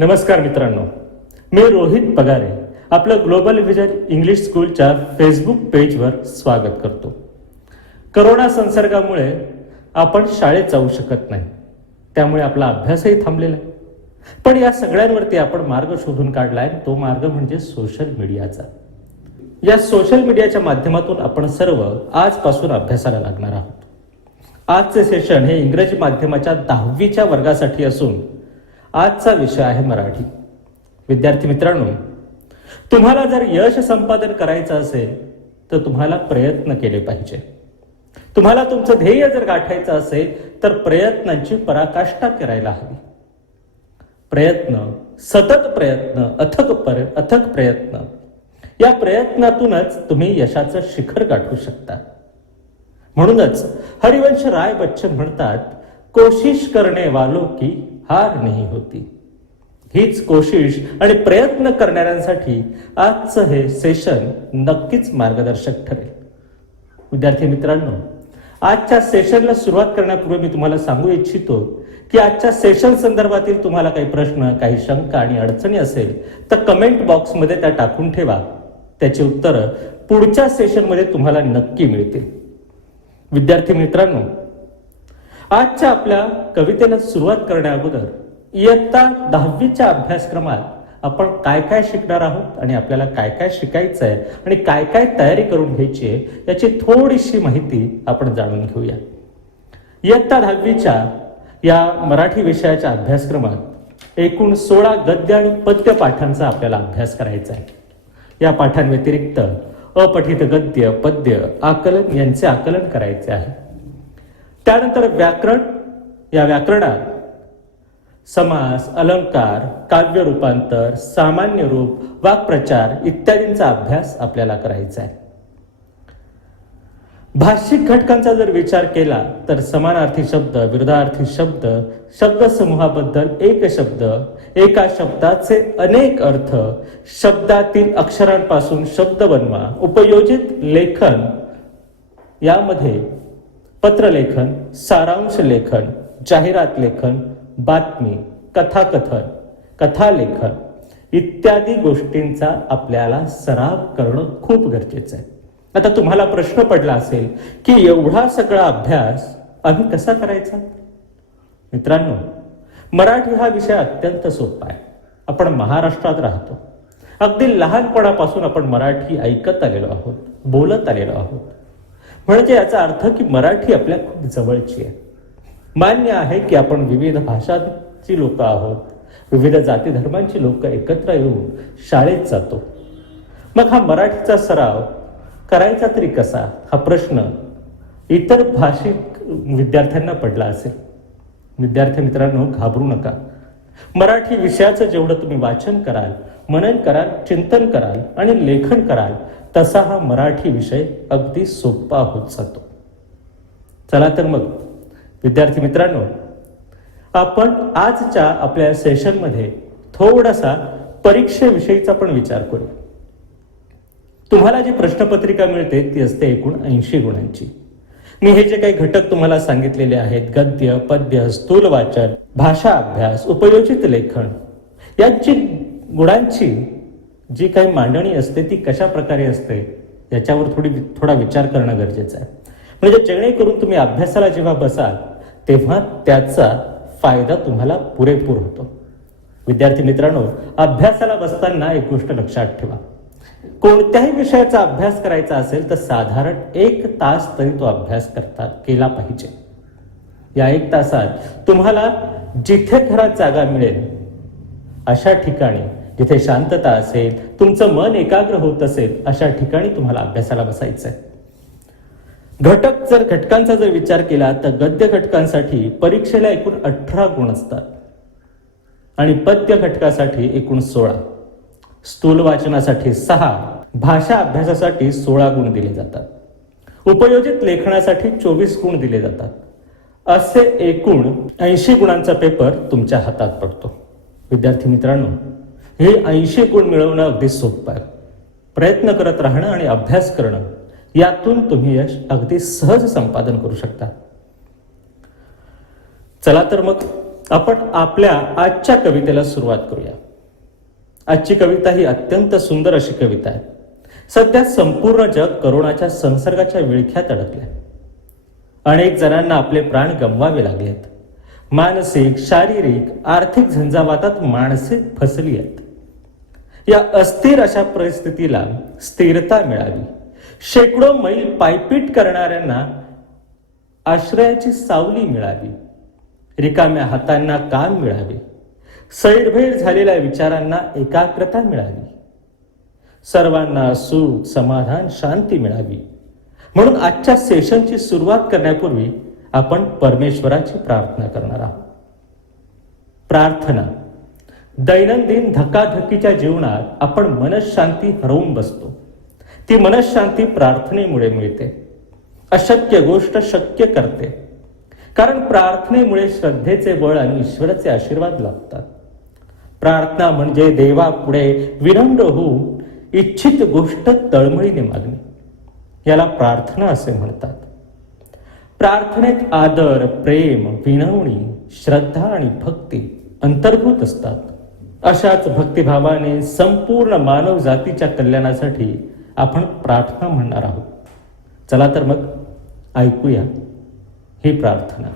नमस्कार मित्रांनो, मी रोहित पगारे आपलं ग्लोबल विजन इंग्लिश स्कूलच्या फेसबुक पेजवर स्वागत करतो. करोना संसर्गामुळे आपण शाळेत जाऊ शकत नाही, त्यामुळे आपला अभ्यासही थांबलेला आहे. पण या सगळ्यांवरती आपण मार्ग शोधून काढलाय. तो मार्ग म्हणजे सोशल मीडियाचा. या सोशल मीडियाच्या माध्यमातून आपण सर्व आजपासून अभ्यासाला लागणार आहोत. आजचे सेशन हे इंग्रजी माध्यमाच्या 10वीच्या वर्गासाठी असून आजचा विषय आहे मराठी. विद्यार्थी मित्रांनो, तुम्हाला जर यश संपादन करायचं असेल तर तुम्हाला प्रयत्न केले पाहिजे. तुम्हाला तुमचं ध्येय जर गाठायचं असेल तर प्रयत्नांची पराकाष्ठा करायला हवी. प्रयत्न, सतत प्रयत्न, अथक प्रयत्न, या प्रयत्नातूनच तुम्ही यशाचं शिखर गाठू शकता. म्हणूनच हरिवंश राय बच्चन म्हणतात, कोशिश करने वालों की हार नहीं होती. हीच कोशिश आणि प्रयत्न करणाऱ्यांसाठी आजचं हे सेशन नक्कीच मार्गदर्शक ठरेल. विद्यार्थी मित्रांनो, आजच्या सेशनला सुरुवात करण्यापूर्वी मी तुम्हाला सांगू इच्छितो की आजच्या सेशन संदर्भातील तुम्हाला काही प्रश्न, काही शंका आणि अडचणी असेल तर कमेंट बॉक्समध्ये त्या टाकून ठेवा. त्याची उत्तरं पुढच्या सेशनमध्ये तुम्हाला नक्की मिळतील. विद्यार्थी मित्रांनो, आजच्या आपल्या कवितेला सुरुवात करण्या अगोदर इयत्ता 10वीच्या अभ्यासक्रमात आपण काय काय शिकणार आहोत आणि आपल्याला काय काय शिकायचं आहे आणि काय काय तयारी करून घ्यायची आहे याची थोडीशी माहिती आपण जाणून घेऊया. इयत्ता 10वीच्या या मराठी विषयाच्या अभ्यासक्रमात एकूण 16 गद्य आणि पद्य पाठांचा आपल्याला अभ्यास करायचा आहे. या पाठांव्यतिरिक्त अपठित गद्य, पद्य, आकलन यांचे आकलन करायचे आहे. त्यानंतर व्याकरण, या व्याकरणात समास, अलंकार, काव्य रूपांतर, सामान्य रूप, वाक्प्रचार इत्यादींचा अभ्यास आपल्याला करायचा आहे. भाषिक घटकांचा जर विचार केला तर समानार्थी शब्द, विरुद्धार्थी शब्द, शब्दसमूहाबद्दल एक शब्द, एका शब्दाचे अनेक अर्थ, शब्दातील अक्षरांपासून शब्द बनवा, उपयोजित लेखन, यामध्ये पत्रलेखन, सारांश लेखन, जाहिरात लेखन, बातमी, कथाकथन, कथालेखन इत्यादी गोष्टींचा आपल्याला सराव करणं खूप गरजेचं आहे. आता तुम्हाला प्रश्न पडला असेल की एवढा सगळा अभ्यास आम्ही कसा करायचा? मित्रांनो, मराठी हा विषय अत्यंत सोपा आहे. आपण महाराष्ट्रात राहतो. अगदी लहानपणापासून आपण मराठी ऐकत आलेलो आहोत, बोलत आलेलो आहोत. म्हणजे याचा अर्थ की मराठी आपल्या खूप जवळची आहे. मान्य आहे की आपण विविध भाषांची लोक आहोत, विविध जाती धर्मांची लोक एकत्र येऊन शाळेत जातो. मग हा मराठीचा सराव करायचा तरी कसा, हा प्रश्न इतर भाषिक विद्यार्थ्यांना पडला असेल. विद्यार्थी मित्रांनो, घाबरू नका. मराठी विषयाचं जेवढं तुम्ही वाचन कराल, मनन कराल, चिंतन कराल आणि लेखन कराल तसा हा मराठी विषय अगदी सोपा होत जातो. चला तर मग विद्यार्थी मित्रांनो, आपण आजच्या आपल्या सेशनमध्ये थोडासा परीक्षेविषयीचा पण विचार करू. तुम्हाला जी प्रश्नपत्रिका मिळते ती असते एकूण 80 गुणांची. मी हे जे काही घटक तुम्हाला सांगितलेले आहेत, गद्य, पद्य, स्थूल वाचन, भाषा अभ्यास, उपयोजित लेखन, यांची गुणांची जी काही मांडणी असते ती कशा प्रकारे असते याच्यावर थोडा विचार करणं गरजेचं आहे. म्हणजे जेणेकरून तुम्ही अभ्यासाला जेव्हा बसाल तेव्हा त्याचा फायदा तुम्हाला पुरेपूर होतो. विद्यार्थी मित्रांनो, अभ्यासाला बसताना एक गोष्ट लक्षात ठेवा. कोणत्याही विषयाचा अभ्यास करायचा असेल तर साधारण 1 तास तरी तो अभ्यास केला पाहिजे. या 1 तासात तुम्हाला जिथे घरात जागा मिळेल अशा ठिकाणी, जिथे शांतता असेल, तुमचं मन एकाग्र होत असेल अशा ठिकाणी तुम्हाला अभ्यासाला बसायचं आहे. घटकांचा जर विचार केला तर गद्य घटकांसाठी परीक्षेला एकूण 18 गुण असतात आणि पद्य घटकासाठी एकूण 16, स्थूल वाचनासाठी 6, भाषा अभ्यासासाठी 16 गुण दिले जातात, उपयोजित लेखनासाठी 24 गुण दिले जातात. असे एकूण 80 गुणांचा पेपर तुमच्या हातात पडतो. विद्यार्थी मित्रांनो, हे 80 गुण मिळवणं अगदी सोपं आहे. प्रयत्न करत राहणं आणि अभ्यास करणं, यातून तुम्ही यश अगदी सहज संपादन करू शकता. चला तर मग आपण आपल्या आजच्या कवितेला सुरुवात करूया. आजची कविता ही अत्यंत सुंदर अशी कविता आहे. सध्या संपूर्ण जग करोनाच्या संसर्गाच्या विळख्यात अडकले. अनेक जणांना आपले प्राण गमवावे लागलेत. मानसिक, शारीरिक, आर्थिक झंझावातात माणसे फसली आहेत. या अस्थिर अशा परिस्थितीला स्थिरता मिळावी, शेकडो मैल पायपीट करणाऱ्यांना आश्रयाची सावली मिळावी, रिकाम्या हातांना काम मिळावे, सैरभैर झालेल्या विचारांना एकाग्रता मिळावी, सर्वांना सुख, समाधान, शांती मिळावी. म्हणून आजच्या सेशनची सुरुवात करण्यापूर्वी आपण परमेश्वराची प्रार्थना करणार आहोत. प्रार्थना. दैनंदिन धकाधकीच्या जीवनात आपण मनःशांती हरवून बसतो. ती मनःशांती प्रार्थनेमुळे मिळते. अशक्य गोष्ट शक्य करते, कारण प्रार्थनेमुळे श्रद्धेचे बळ आणि ईश्वराचे आशीर्वाद लाभतात. प्रार्थना म्हणजे देवापुढे विनम्र होऊन इच्छित गोष्ट तळमळीने मागणे. याला प्रार्थना असे म्हणतात. प्रार्थनेत आदर, प्रेम, विनवणी, श्रद्धा आणि भक्ती अंतर्भूत असतात. अशाच भक्तिभावाने संपूर्ण मानव जातीच्या कल्याणासाठी आपण प्रार्थना म्हणणार आहोत. चला तर मग ऐकूया ही प्रार्थना.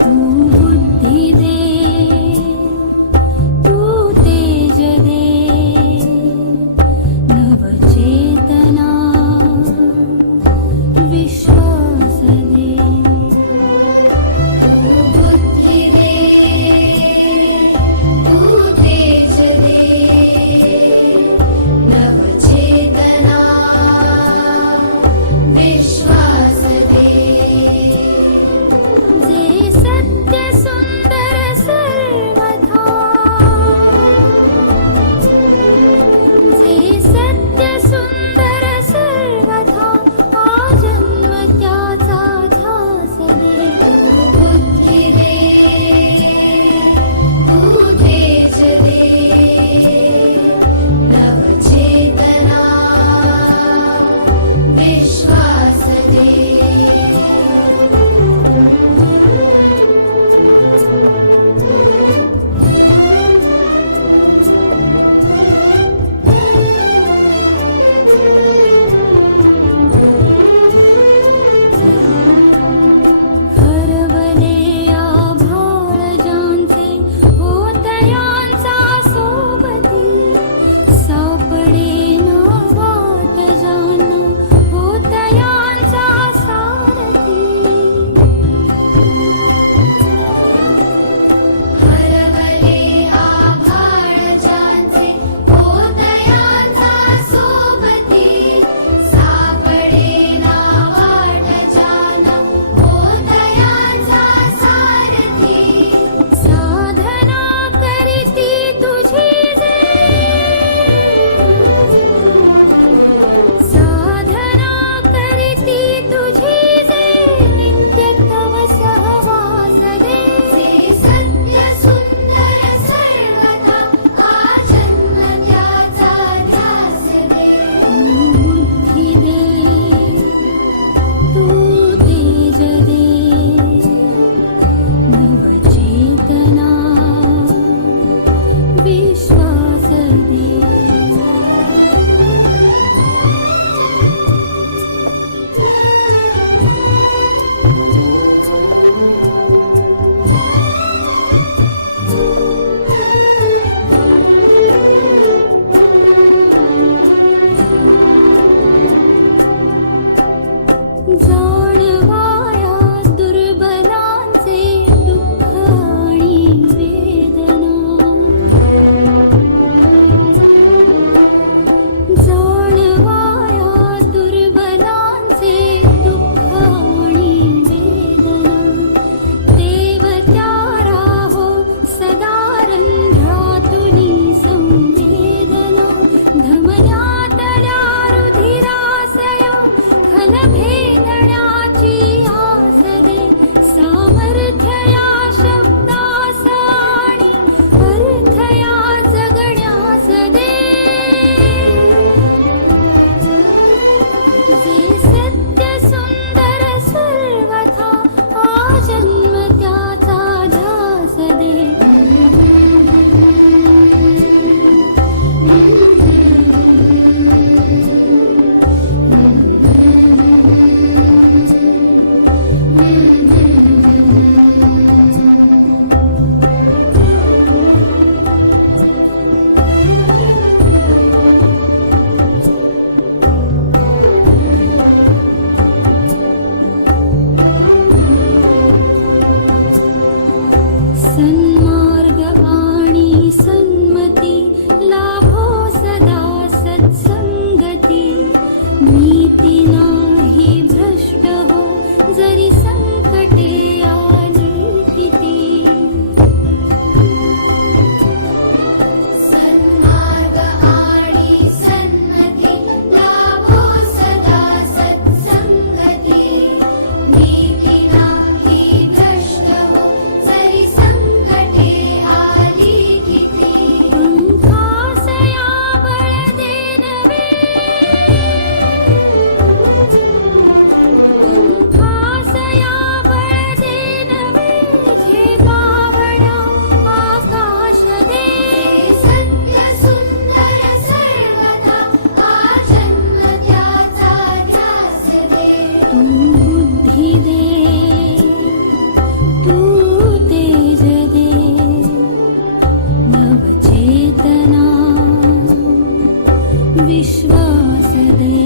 तू बुद्धि दे, तू तेज बुद्धी दे, तू तेज दे, नवचेतना विश्वास दे.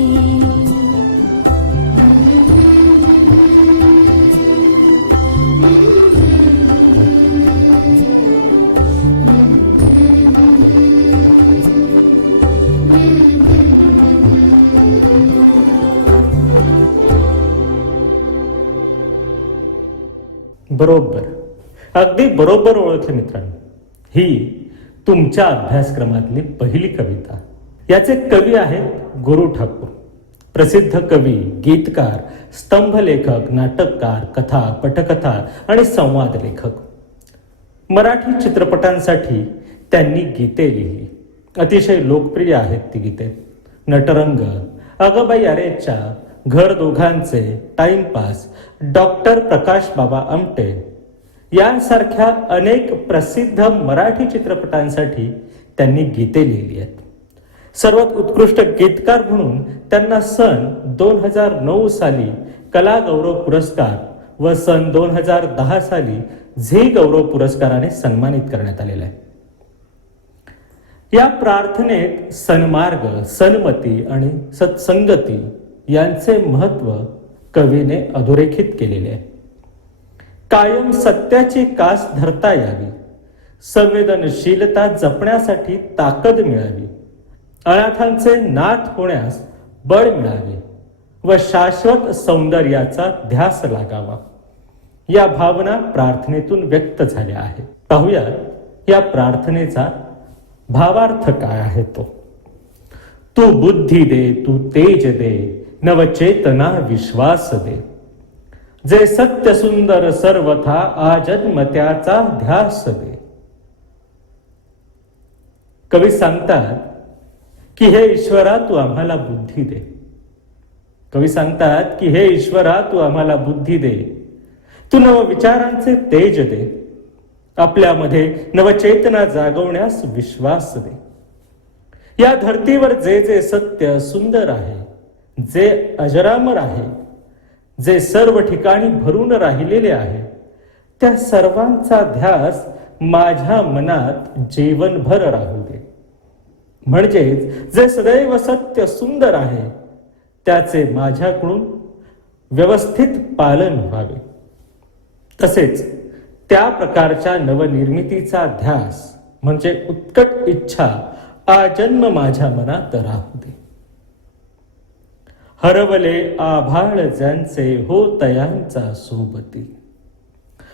बरोबर, अगदी बरोबर ओळखले मित्रांनो. ही तुमच्या अभ्यासक्रमातली पहिली कविता. याचे कवी आहेत गुरु ठाकूर, प्रसिद्ध कवी, गीतकार, स्तंभलेखक, नाटककार, कथा, पटकथा आणि संवाद लेखक. मराठी चित्रपटांसाठी त्यांनी गीते लिहिली. अतिशय लोकप्रिय आहेत ती गीते. नटरंग, अगबाई अरेच्या, घर दोघांचे, टाइमपास, डॉक्टर प्रकाश बाबा आमटे यांसारख्या अनेक प्रसिद्ध मराठी चित्रपटांसाठी त्यांनी गीते लिहिली आहेत. सर्वात उत्कृष्ट गीतकार म्हणून त्यांना सन 2009 साली कला गौरव पुरस्कार व सन 2010 साली झी गौरव पुरस्काराने सन्मानित करण्यात आलेला आहे. या प्रार्थनेत सन्मार्ग, सन्मती आणि सत्संगती यांचे महत्व कवीने अधोरेखित केलेले आहे. कायम सत्याची कास धरता यावी, संवेदनशीलता जपण्यासाठी ताकद मिळावी, अनाथांचे नाथ होण्यास बळ मिळावे व शाश्वत सौंदर्याचा ध्यास लागावा, या भावना प्रार्थनेतून व्यक्त झाल्या आहेत. पाहुयात या प्रार्थनेचा भावार्थ काय आहे तो. तू बुद्धी दे, तू तेज दे, नवचेतना विश्वास दे, जे सत्य सुंदर सर्वथा आजन्म त्याचा ध्यास दे. कवी सांगतात की हे ईश्वरा तू आम्हाला बुद्धी दे. कवी सांगतात की हे ईश्वरा तू आम्हाला बुद्धी दे, तू नव विचारांचे तेज दे, आपल्यामध्ये नवचेतना जागवण्यास विश्वास दे. या धर्तीवर जे जे सत्य सुंदर आहे, जे अजरामर आहे, जे सर्व ठिकाणी भरून राहिलेले आहे, त्या सर्वांचा ध्यास माझ्या मनात जीवनभर राहू दे. म्हणजेच जे सदैव सत्य सुंदर आहे त्याचे माझ्याकडून व्यवस्थित पालन व्हावे. तसेच त्या प्रकारच्या नवनिर्मितीचा ध्यास म्हणजे उत्कट इच्छा आजन्म माझ्या मनात राहू दे. हरवले आभाळ ज्यांचे होतयांचा सोबती,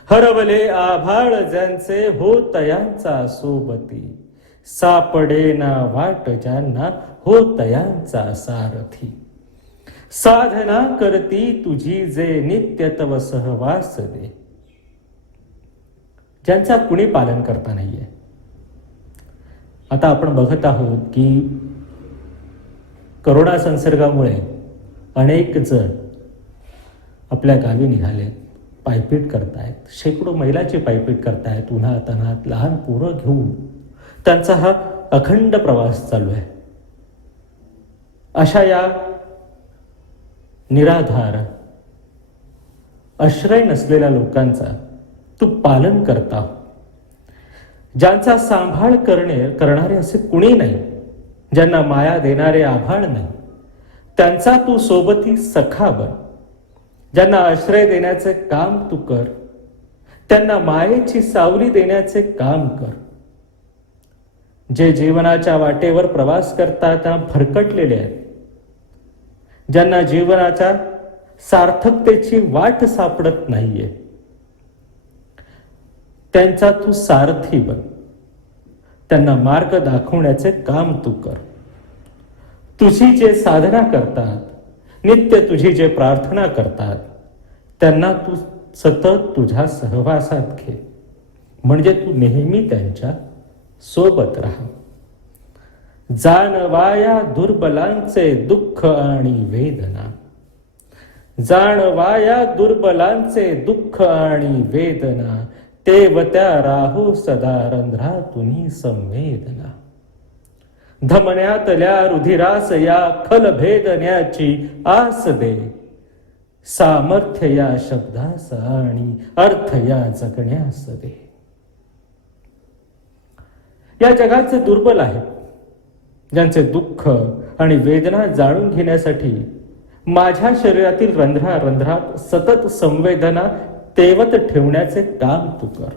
हरवले आभाळ ज्यांचे होतयांचा सोबती, सापडे ना वाट ज्यांना होतयांचा सारथी, साधना करती तुझी जे नित्य तव सहवास दे. ज्यांचा कुणी पालन करता नाहीये. आता आपण बघत आहोत की करोना संसर्गामुळे अनेक जण आपल्या गावी निघाले, पायपीट करतायत. शेकडो मैलाची पायपीट करतायत उन्हात अनात, लहान पोरं घेऊन. त्यांचा हा अखंड प्रवास चालू आहे. अशा या निराधार, आश्रय नसलेल्या लोकांचा तू पालन करता. ज्यांचा सांभाळ करणारे असे कुणी नाही, ज्यांना माया देणारे आभाळ नाही, त्यांचा तू सोबती सखा बन. ज्यांना आश्रय देण्याचे काम तू कर, त्यांना मायेची सावली देण्याचे काम कर. जे जीवनाच्या वाटेवर प्रवास करताना भरकटलेले आहेत, ज्यांना जीवनाच्या सार्थकतेची वाट सापडत नाहीये, त्यांचा तू सारथी बन. त्यांना मार्ग दाखवण्याचे काम तू कर. तुझी जे साधना करतात, नित्य तुझी जे प्रार्थना करतात, त्यांना तू सतत तुझ्या सहवासात घे. म्हणजे तू नेहमी त्यांच्या सोबत राहा. जाणवाया दुर्बलांचे दुःख आणि वेदना, जाणवाया दुर्बलांचे दुःख आणि वेदना, तेवत्या राहो सदा रंध्रातुनी संवेदना. धमन्यातल्या रुधिरास या खल भेदण्याची आस दे. सामर्थ्य या शब्दास आणि अर्थ या जगण्यास दे. या जगाचे दुर्बल आहेत, ज्यांचे दुःख आणि वेदना जाणून घेण्यासाठी माझ्या शरीरातील रंध्रारंध्रात सतत संवेदना तेवत ठेवण्याचे काम तू कर.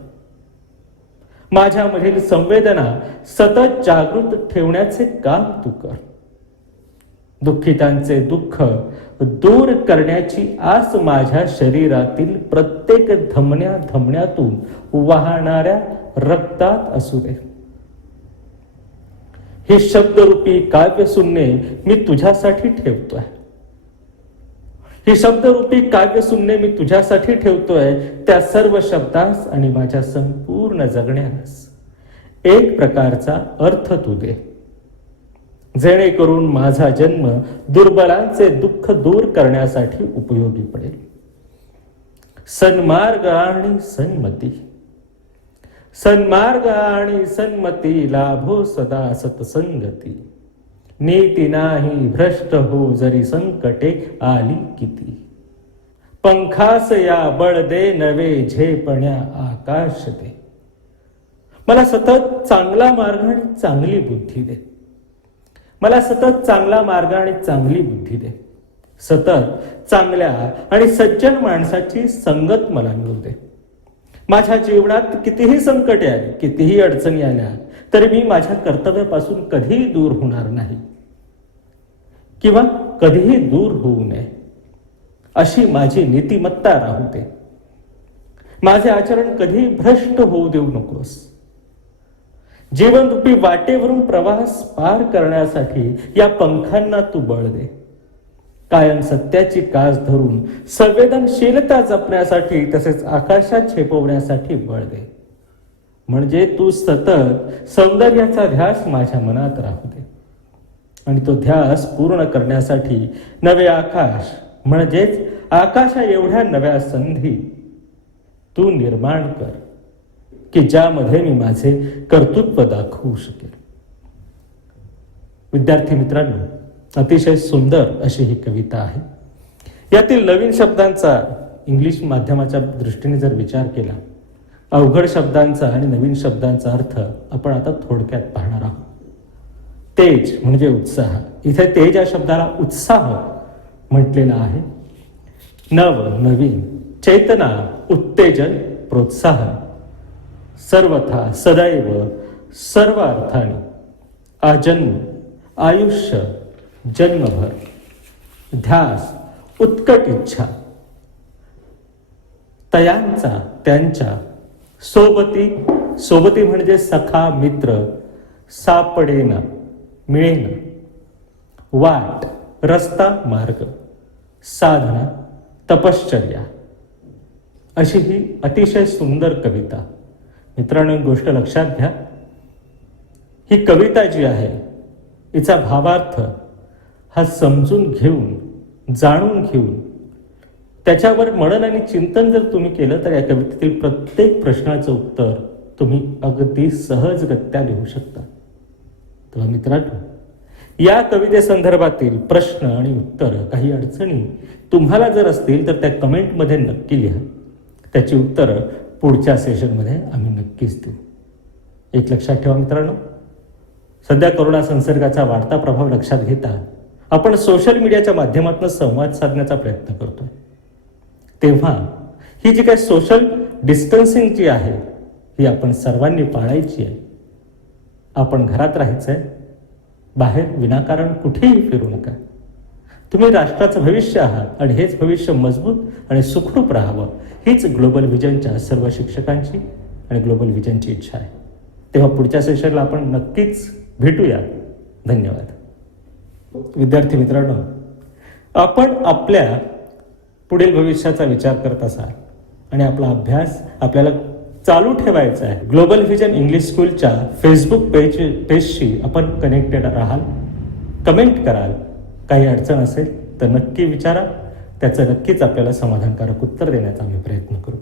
माझ्यामधील संवेदना सतत जागृत ठेवण्याचे काम तू कर. दुःखितांचे दुःख दूर करण्याची आस माझ्या शरीरातील प्रत्येक धमन्या धमन्यातून वाहणाऱ्या रक्तात असू दे. हे शब्दरूपी काव्यशून्ये मी तुझ्यासाठी ठेवतोय. ही शब्दरूपी काव्यशून्ये मी तुझ्यासाठी ठेवतोय. त्या सर्व शब्दास आणि माझ्या संपूर्ण जगण्यास एक प्रकारचा अर्थ तू दे, जेणेकरून माझा जन्म दुर्बलांचे दुःख दूर करण्यासाठी उपयोगी पडेल. सन्मार्ग आणि सन्मती, सन्मार्ग आणि सन्मती लाभो सदा सत्संगती. नीती नाही भ्रष्ट हो जरी संकटे आली किती. पंखास या बळ दे नवे झेपण्या आकाश दे. मला सतत चांगला मार्ग आणि चांगली बुद्धी दे. मला सतत चांगला मार्ग आणि चांगली बुद्धी दे. सतत चांगल्या आणि सज्जन माणसाची संगत मला मिळू दे. माझ्या जीवनात कितीही संकटे आली, कितीही अडचणी आल्या, तरी मी माझ्या कर्तव्यापासून कधीही दूर होणार नाही किंवा कधीही दूर होऊ नये अशी माझी नीतिमत्ता राहू दे. माझे आचरण कधीही भ्रष्ट होऊ देऊ नकोस. जीवनरूपी वाटेवरून प्रवास पार करण्यासाठी या पंखांना तू बळ दे. कायम सत्याची कास धरून संवेदनशीलता जपण्यासाठी तसेच आकाशात झेपवण्यासाठी बळ दे. म्हणजे तू सतत सौंदर्याचा ध्यास माझ्या मनात राहू दे आणि तो ध्यास पूर्ण करण्यासाठी नवे आकाश म्हणजेच आकाशा एवढ्या नव्या संधी तू निर्माण कर की ज्यामध्ये मी माझे कर्तृत्व दाखवू शकेल. विद्यार्थी मित्रांनो, अतिशय सुंदर अशी ही कविता आहे. यातील नवीन शब्दांचा इंग्लिश माध्यमाच्या दृष्टीने जर विचार केला, अवघड शब्दांचा आणि नवीन शब्दांचा अर्थ आपण आता थोडक्यात पाहणार आहोत. तेज म्हणजे उत्साह. इथे तेज या शब्दाला उत्साह म्हटलेला आहे. नव नवीन, चेतना, उत्तेजन, प्रोत्साहन, सर्वथा, सदैव, सर्व अर्थाने, आजन्म, आयुष्य, जन्मभर, ध्यास, उत्कट इच्छा, तयांचा, त्यांच्या, सोबती, सोबती म्हणजे सखा, मित्र, सापडेना, मिळेना, वाट, रस्ता, मार्ग, साधना, तपश्चर्या अशी ही अतिशय सुंदर कविता. मित्रांनो, एक गोष्ट लक्षात घ्या, ही कविता जी आहे हिचा भावार्थ हा समजून घेऊन, जाणून घेऊन त्याच्यावर मनन आणि चिंतन जर तुम्ही केलं तर या कवितेतील प्रत्येक प्रश्नाचं उत्तर तुम्ही अगदी सहजगत्या लिहू शकता. तेव्हा मित्रांनो, या कवितेसंदर्भातील प्रश्न आणि उत्तर, काही अडचणी तुम्हाला जर असतील तर त्या कमेंटमध्ये नक्की लिहा. त्याची उत्तरं पुढच्या सेशनमध्ये आम्ही नक्कीच देऊ. एक लक्षात ठेवा मित्रांनो, सध्या कोरोना संसर्गाचा वाढता प्रभाव लक्षात घेता आपण सोशल मीडियाच्या माध्यमातून संवाद साधण्याचा प्रयत्न करतोय. तेव्हा ही जी काही सोशल डिस्टन्सिंग जी आहे ही आपण सर्वांनी पाळायची आहे. आपण घरात राहायचंय, बाहेर विनाकारण कुठेही फिरू नका. तुम्ही राष्ट्राचं भविष्य आहात आणि हेच भविष्य मजबूत आणि सुखरूप राहावं हीच ग्लोबल व्हिजनच्या सर्व शिक्षकांची आणि ग्लोबल व्हिजनची इच्छा आहे. तेव्हा पुढच्या सेशनला आपण नक्कीच भेटूया. धन्यवाद. विद्यार्थी मित्रांनो, आपण आपल्या पुढील भविष्याचा विचार करत असाल आणि आपला अभ्यास आपल्याला चालू ठेवायचा आहे, ग्लोबल व्हिजन इंग्लिश स्कूलच्या फेसबुक पेजशी आपण कनेक्टेड राहाल, कमेंट कराल. काही अडचण असेल तर नक्की विचारा, त्याचं नक्कीच आपल्याला समाधानकारक उत्तर देण्याचा आम्ही प्रयत्न करू.